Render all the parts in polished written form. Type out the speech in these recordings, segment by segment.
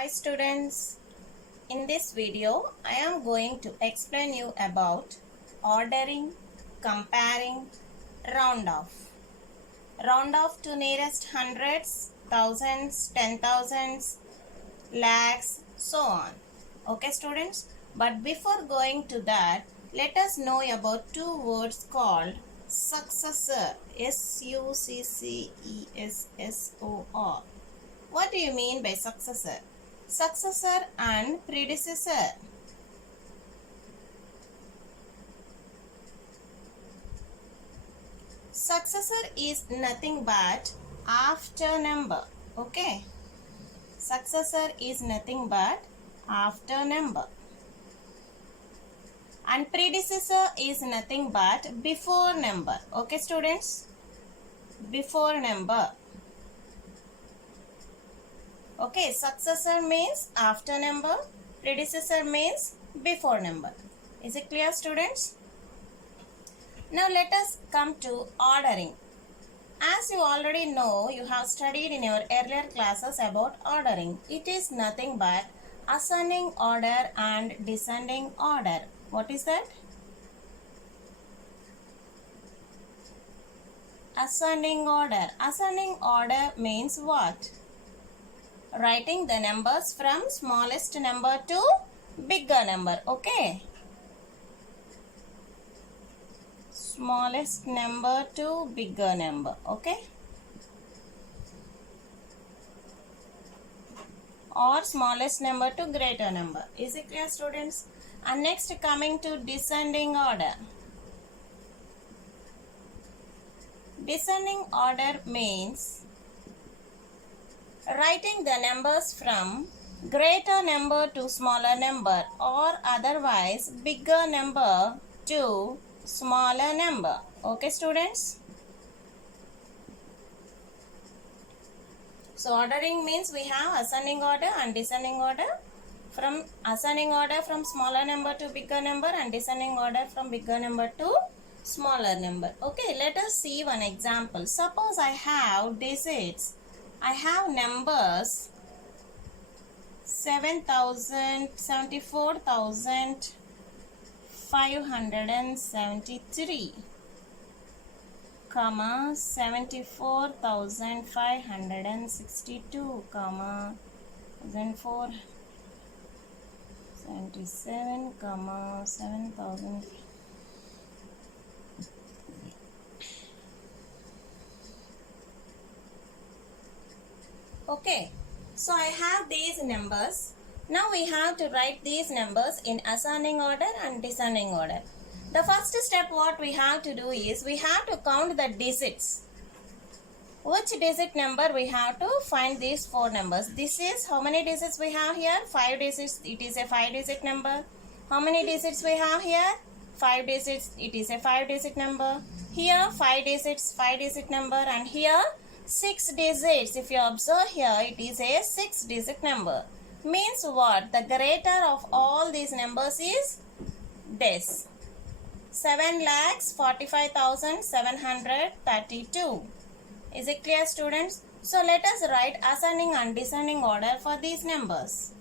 Hi students, in this video I am going to explain you about ordering, comparing, round off. Round off to nearest hundreds, thousands, 10,000s, lakhs, so on. Okay students, but before going to that, let us know about two words called successor, S-U-C-C-E-S-S-O-R. What do you mean by successor? Successor and predecessor. Successor is nothing but after number. Okay. Successor is nothing but after number. And predecessor is nothing but before number. Okay students? Before number. Okay, successor means after number, predecessor means before number. Is it clear students? Now let us come to ordering. As you already know, you have studied in your earlier classes about ordering. It is nothing but ascending order and descending order. What is that? Ascending order. Ascending order means what? Writing the numbers from smallest number to bigger number. Okay. Smallest number to bigger number. Okay. Or smallest number to greater number. Is it clear students? And next coming to descending order. Descending order means writing the numbers from greater number to smaller number or otherwise bigger number to smaller number. Okay students? So ordering means we have ascending order and descending order. From ascending order from smaller number to bigger number and descending order from bigger number to smaller number. Okay, let us see one example. Suppose I have digits. I have numbers 74,573, comma 74,562, comma 477, comma 7,000. Okay, so I have these numbers. Now we have to write these numbers in ascending order and descending order. The first step what we have to do is we have to count the digits. Which digit number we have to find these four numbers. This is how many digits we have here? 5 digits. It is a 5-digit number. How many digits we have here? 5 digits. It is a 5-digit number. Here 5 digits, 5-digit number, and here 6 digits. If you observe here, it is a 6-digit number. Means what? The greater of all these numbers is this. 7,45,732. Is it clear students? So let us write ascending and descending order for these numbers.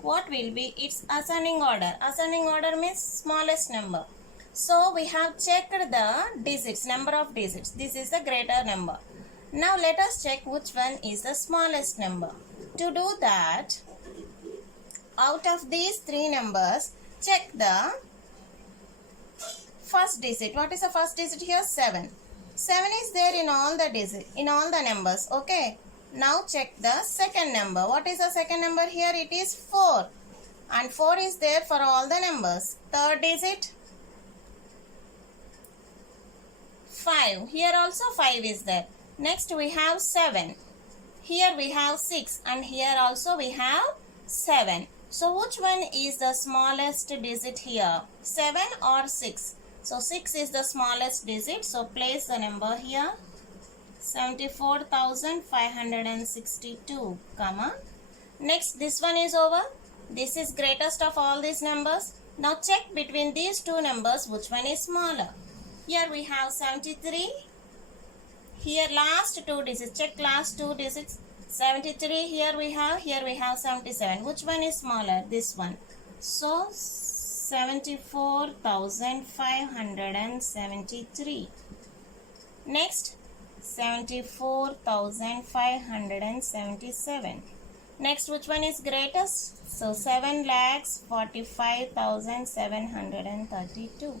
What will be its ascending order? Ascending order means smallest number. So we have checked the digits, number of digits. This is the greater number. Now let us check which one is the smallest number. To do that, out of these three numbers, check the first digit. What is the first digit here? 7. 7 is there in all the digits, in all the numbers. Okay. Now check the second number. What is the second number here? It is 4. And 4 is there for all the numbers. Third digit? 5. Here also 5 is there. Next we have 7. Here we have 6 and here also we have 7. So which one is the smallest digit here? 7 or 6? So 6 is the smallest digit. So place the number here. 74,562, comma. Next this one is over. This is greatest of all these numbers. Now check between these two numbers which one is smaller. Here we have 73. Here last two digits, check last two digits. 73 here we have 77. Which one is smaller? This one. So 74,573. Next 74,577. Next, which one is greatest? So 7,45,732.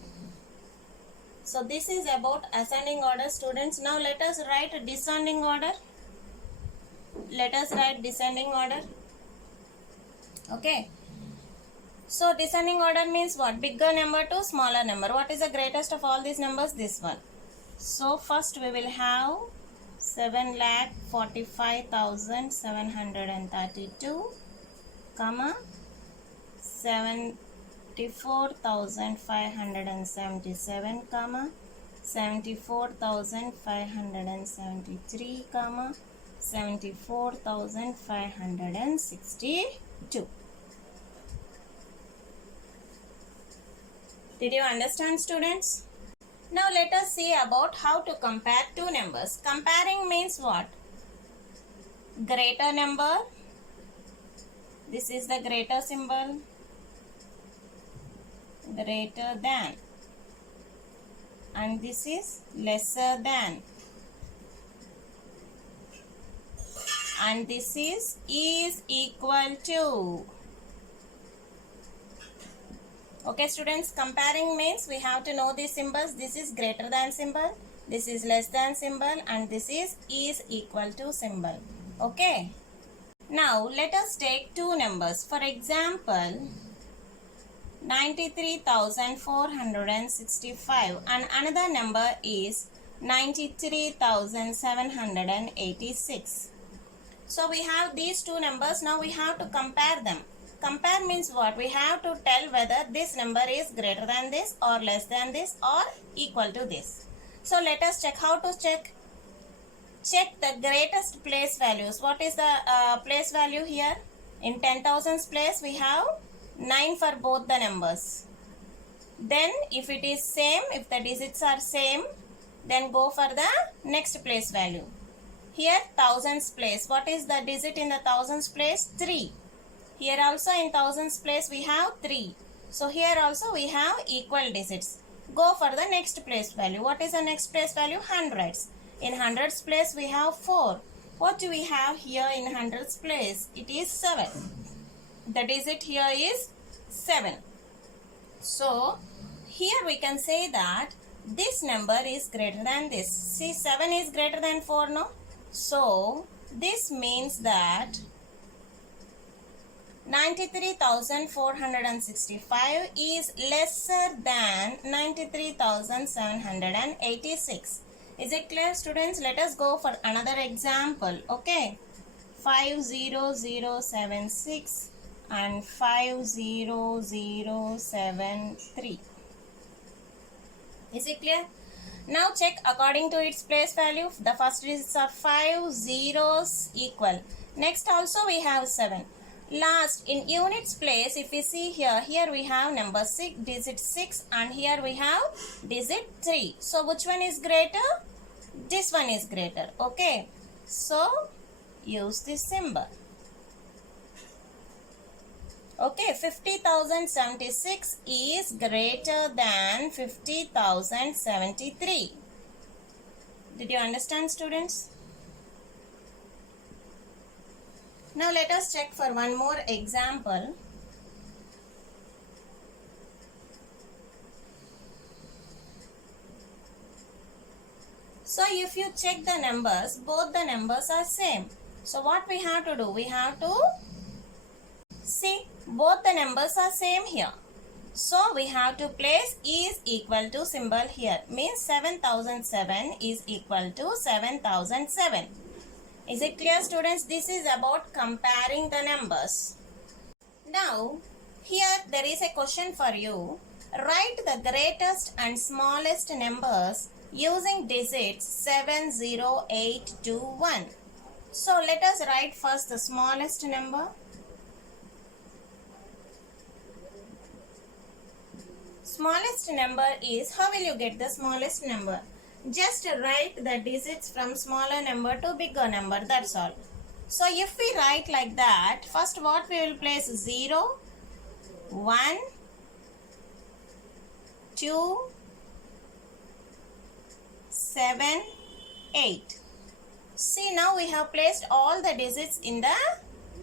So this is about ascending order, students. Now let us write descending order. Let us write descending order. Okay. So descending order means what? Bigger number to smaller number. What is the greatest of all these numbers? This one. So first we will have 7,45,732, comma 74,577, comma 74,573, comma 74,562. Did you understand, students? Now let us see about how to compare two numbers. Comparing means what? Greater number. This is the greater symbol. Greater than. And this is lesser than. And this is equal to. Okay, students, comparing means we have to know these symbols. This is greater than symbol, this is less than symbol, and this is equal to symbol. Okay. Now let us take two numbers. For example, 93,465 and another number is 93,786. So we have these two numbers. Now we have to compare them. Compare means what? We have to tell whether this number is greater than this or less than this or equal to this. So let us check. How to check? Check the greatest place values. What is the place value here? In 10,000's place we have 9 for both the numbers. Then if it is same, if the digits are same, then go for the next place value. Here thousands place. What is the digit in the thousands place? 3. Here also in thousands place we have 3. So here also we have equal digits. Go for the next place value. What is the next place value? Hundreds. In hundreds place we have 4. What do we have here in hundreds place? It is 7. The digit here is 7. So here we can say that this number is greater than this. See, 7 is greater than 4, no? So this means that 93,465 is lesser than 93,786. Is it clear, students? Let us go for another example. Okay. 50076 and 50073. Is it clear? Now check according to its place value. The first digits are 5 zeros equal. Next also we have 7. Last, in units place, if we see here, we have number 6, digit 6, and here we have digit 3. So which one is greater? This one is greater. Okay. So use this symbol. Okay, 50,076 is greater than 50,073. Did you understand, students? Now let us check for one more example. So if you check the numbers, both the numbers are same. So what we have to do? We have to see both the numbers are same here. So we have to place is equal to symbol here. Means 7,007 is equal to 7,007. Is it clear, students? This is about comparing the numbers. Now, here there is a question for you. Write the greatest and smallest numbers using digits 70821. So, let us write first the smallest number. Smallest number is, how will you get the smallest number? Just write the digits from smaller number to bigger number, that's all. So if we write like that, first what we will place 0, 1, 2, 7, 8. See, now we have placed all the digits in the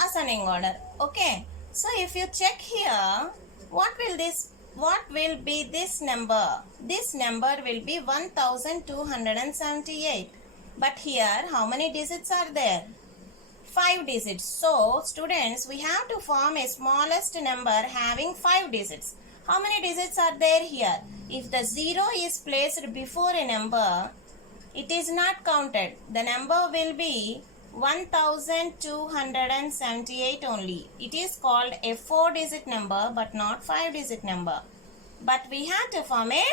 ascending order. Okay. So if you check here, what will be this number? This number will be 1278. But here, how many digits are there? 5 digits. So, students, we have to form a smallest number having 5 digits. How many digits are there here? If the 0 is placed before a number, it is not counted. The number will be 1278 only. It is called a 4-digit number but not 5-digit number. But we have to form a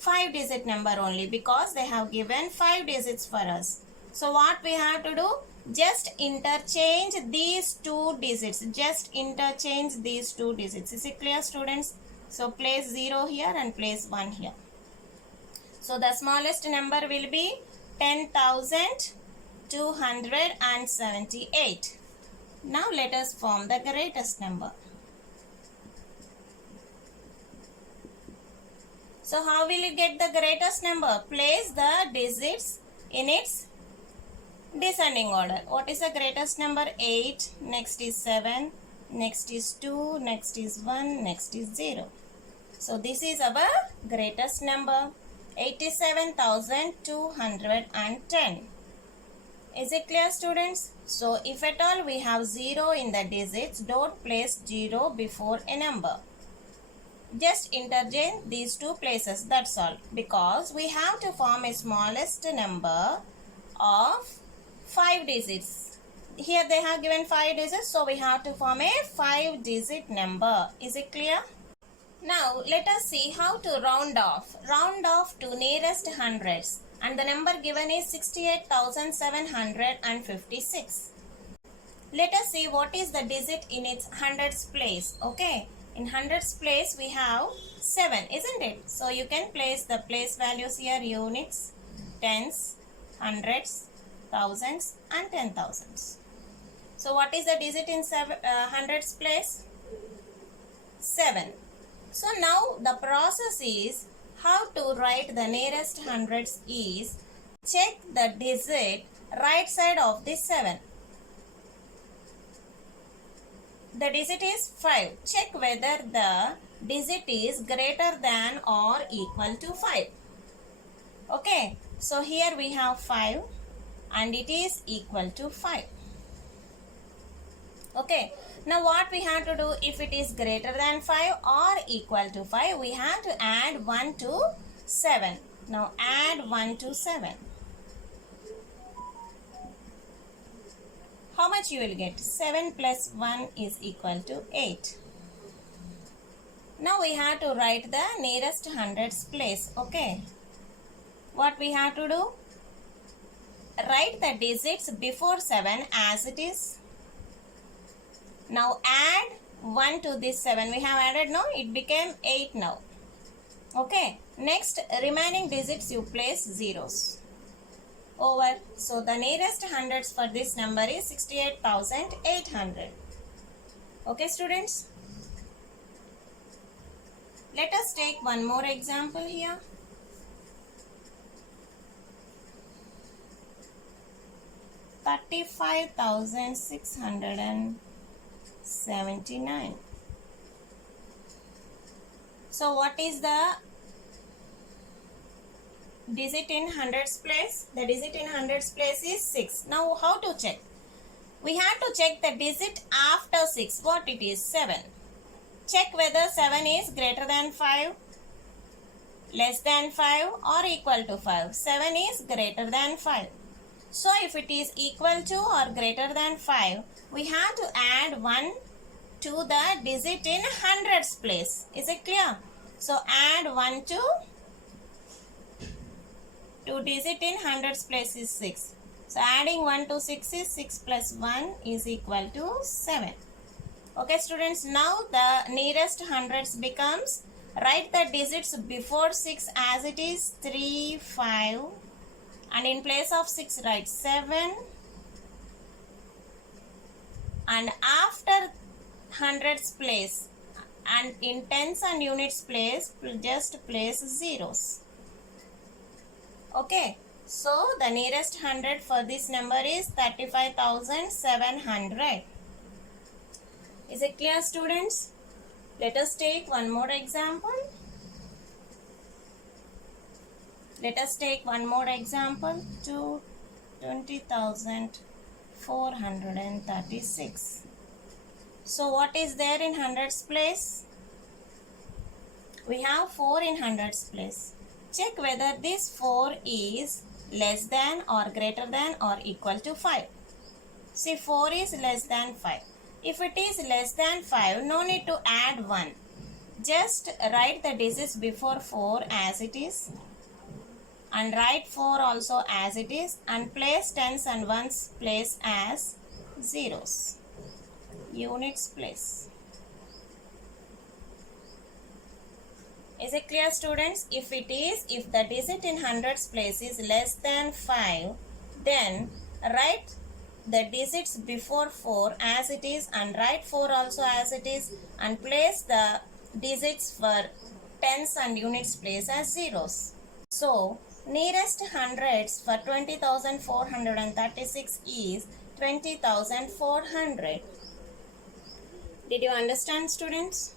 5-digit number only because they have given 5 digits for us. So what we have to do? Just interchange these 2 digits. Just interchange these 2 digits. Is it clear, students? So place 0 here and place 1 here. So the smallest number will be 10,278. Now let us form the greatest number. So how will you get the greatest number? Place the digits in its descending order. What is the greatest number? 8, next is 7, next is 2, next is 1, next is 0. So this is our greatest number, 87,210. Is it clear, students? So if at all we have 0 in the digits, don't place 0 before a number. Just interchange these 2 places, that's all. Because we have to form a smallest number of 5 digits. Here they have given 5 digits, so we have to form a 5-digit number. Is it clear? Now let us see how to round off. Round off to nearest hundreds. And the number given is 68,756. Let us see what is the digit in its hundreds place. Okay. In hundreds place we have 7, isn't it? So you can place the place values here, units, tens, hundreds, thousands and 10,000s. So what is the digit in hundreds place? 7. So now the process is how to write the nearest hundreds is check the digit right side of this 7. The digit is 5. Check whether the digit is greater than or equal to 5. Okay. So here we have 5 and it is equal to 5. Okay. Now what we have to do, if it is greater than 5 or equal to 5, we have to add 1 to 7. Now add 1 to 7. How much you will get? 7 plus 1 is equal to 8. Now we have to write the nearest hundreds place. Okay. What we have to do? Write the digits before 7 as it is. Now add 1 to this 7. We have added, no? It became 8 now. Okay. Next, remaining digits you place zeros. Over. So the nearest hundreds for this number is 68,800. Okay, students? Let us take one more example here. $35,679. So what is the digit in hundreds place? The digit in hundreds place is 6. Now how to check? We have to check the digit after 6. What it is? 7. Check whether 7 is greater than 5, less than 5 or equal to 5. 7 is greater than 5. So if it is equal to or greater than 5, we have to add 1 to the digit in hundreds place. Is it clear? So add 1 to digit in hundreds place is 6. So adding 1 to 6 is 6 plus 1 is equal to 7. Okay, students, now the nearest hundreds becomes, write the digits before 6 as it is 3, 5, and in place of 6 write 7, and after hundreds place and in tens and units place, just place zeros. Okay, so the nearest hundred for this number is 35,700. Is it clear, students? Let us take one more example. Let us take one more example to 20,436. So what is there in hundreds place? We have 4 in hundreds place. Check whether this 4 is less than or greater than or equal to 5. See, 4 is less than 5. If it is less than 5, no need to add 1. Just write the digits before 4 as it is and write 4 also as it is and place tens and ones place as zeros. Units place. Is it clear, students? If the digit in hundreds place is less than 5, then write the digits before 4 as it is and write 4 also as it is and place the digits for tens and units place as zeros. So, nearest hundreds for 20,436 is 20,400. Did you understand, students?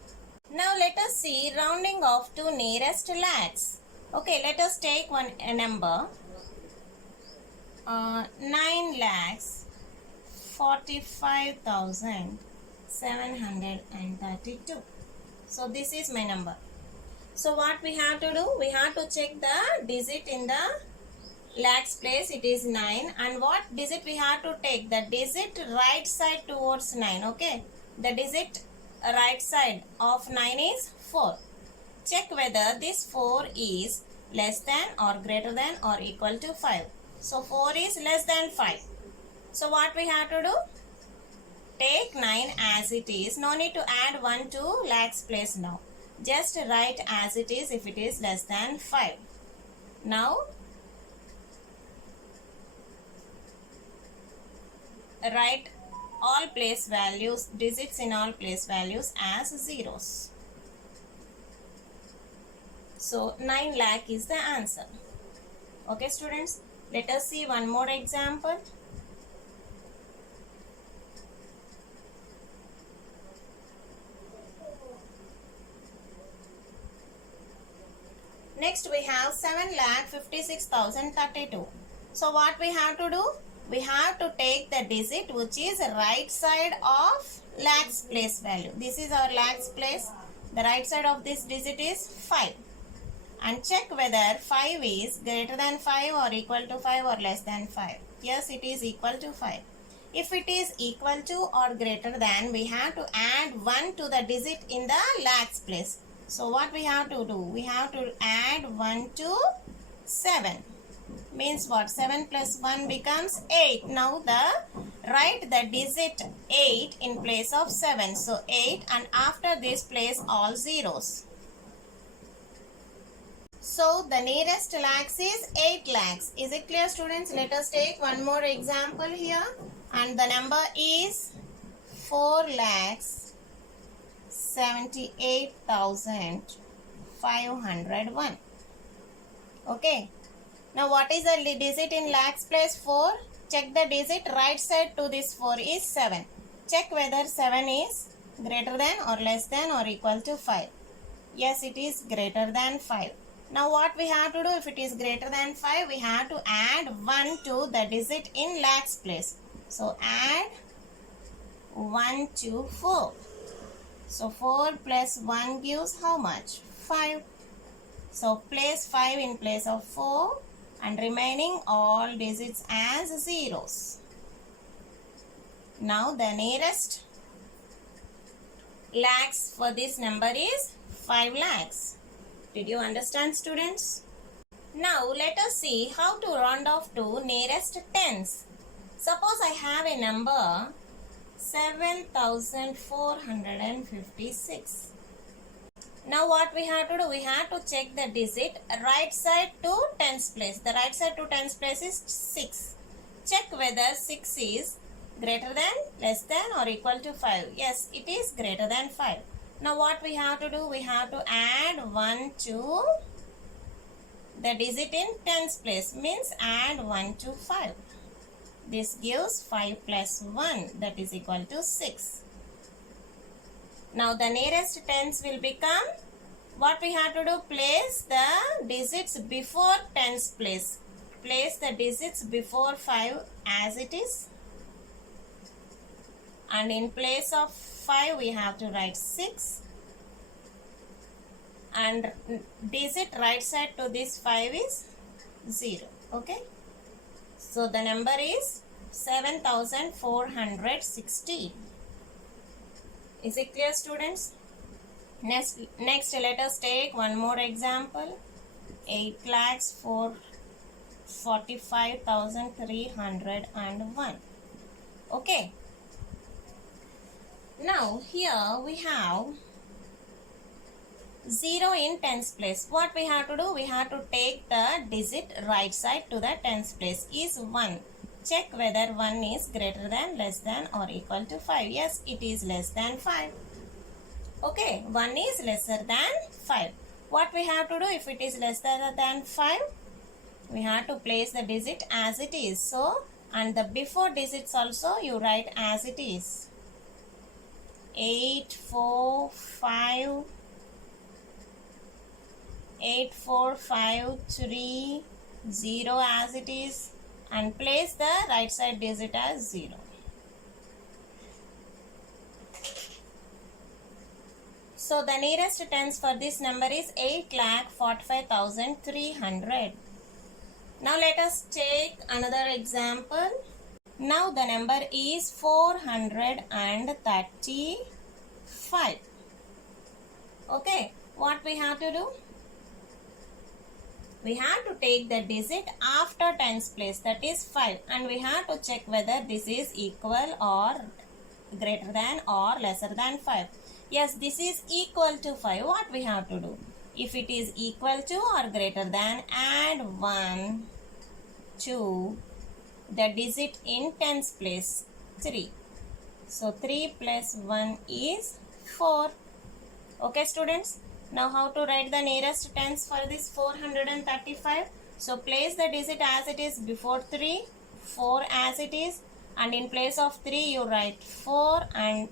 Now let us see rounding off to nearest lakhs. Okay, let us take a number. 9,45,732. So this is my number. So what we have to do? We have to check the digit in the lakhs place. It is 9. And what digit we have to take? The digit right side towards 9. Okay. The digit right side of 9 is 4. Check whether this 4 is less than or greater than or equal to 5. So 4 is less than 5. So what we have to do? Take 9 as it is. No need to add 1 to lakhs place now. Just write as it is if it is less than 5. Now write all place values, digits in all place values as zeros. So 9 lakh is the answer. Okay, students, let us see one more example. Next we have 7,56,032. So what we have to do? We have to take the digit which is right side of lakhs place value. This is our lakhs place. The right side of this digit is 5. And check whether 5 is greater than 5 or equal to 5 or less than 5. Yes, it is equal to 5. If it is equal to or greater than, we have to add 1 to the digit in the lakhs place. So what we have to do? We have to add 1 to 7. Means what? 7 plus 1 becomes 8. Now write the digit 8 in place of 7. So 8, and after this place all zeros. So the nearest lakhs is 8 lakhs. Is it clear, students? Let us take one more example here. And the number is 4,78,501. Okay. Now what is the digit in lakhs place? 4. Check the digit right side to this 4 is 7. Check whether 7 is greater than or less than or equal to 5. Yes, it is greater than 5. Now what we have to do? If it is greater than 5, we have to add 1 to the digit in lakhs place. So add 1 to 4. So 4 plus 1 gives how much? 5. So place 5 in place of 4 and remaining all digits as zeros. Now the nearest lakhs for this number is 5 lakhs. Did you understand, students? Now let us see how to round off to nearest tens. Suppose I have a number 7,456. Now what we have to do? We have to check the digit right side to tens place. The right side to tens place is 6. Check whether 6 is Greater than, less than or equal to 5? Yes, it is greater than 5. Now what we have to do? We have to add 1 to the digit in tens place, means add 1 to 5. This gives 5 plus 1, that is equal to 6. Now the nearest tens will become, what we have to do? Place the digits before tens place. Place the digits before 5 as it is. And in place of 5 we have to write 6. And digit right side to this 5 is 0. Okay. So the number is 7460. Is it clear, students? Next let us take one more example. 8,45,301. Okay. Now here we have 0 in tens place. What we have to do? We have to take the digit right side to the tens place is 1. Check whether 1 is greater than, less than or equal to 5. Yes, it is less than 5. Okay, 1 is lesser than 5. What we have to do? If it is lesser than 5, we have to place the digit as it is. So, and the before digits also you write as it is. 84530 as it is, and place the right side digit as 0. So the nearest tens for this number is 8,45,300. Now let us take another example. Now the number is 435. Okay, what we have to do? We have to take the digit after tens place, that is 5, and we have to check whether this is equal or greater than or lesser than 5. Yes, this is equal to 5. What we have to do? If it is equal to or greater than, add 1 to the digit in tens place, 3. So 3 plus 1 is 4. Okay, students. Now how to write the nearest tens for this 435? So place the digit as it is before 3, 4 as it is, and in place of 3 you write 4, and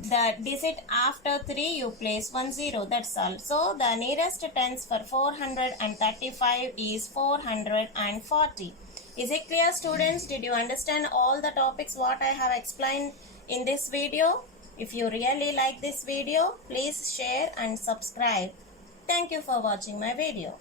the digit after 3 you place 1 0. That's all. So the nearest tens for 435 is 440. Is it clear, students? Did you understand all the topics what I have explained in this video? If you really like this video, please share and subscribe. Thank you for watching my video.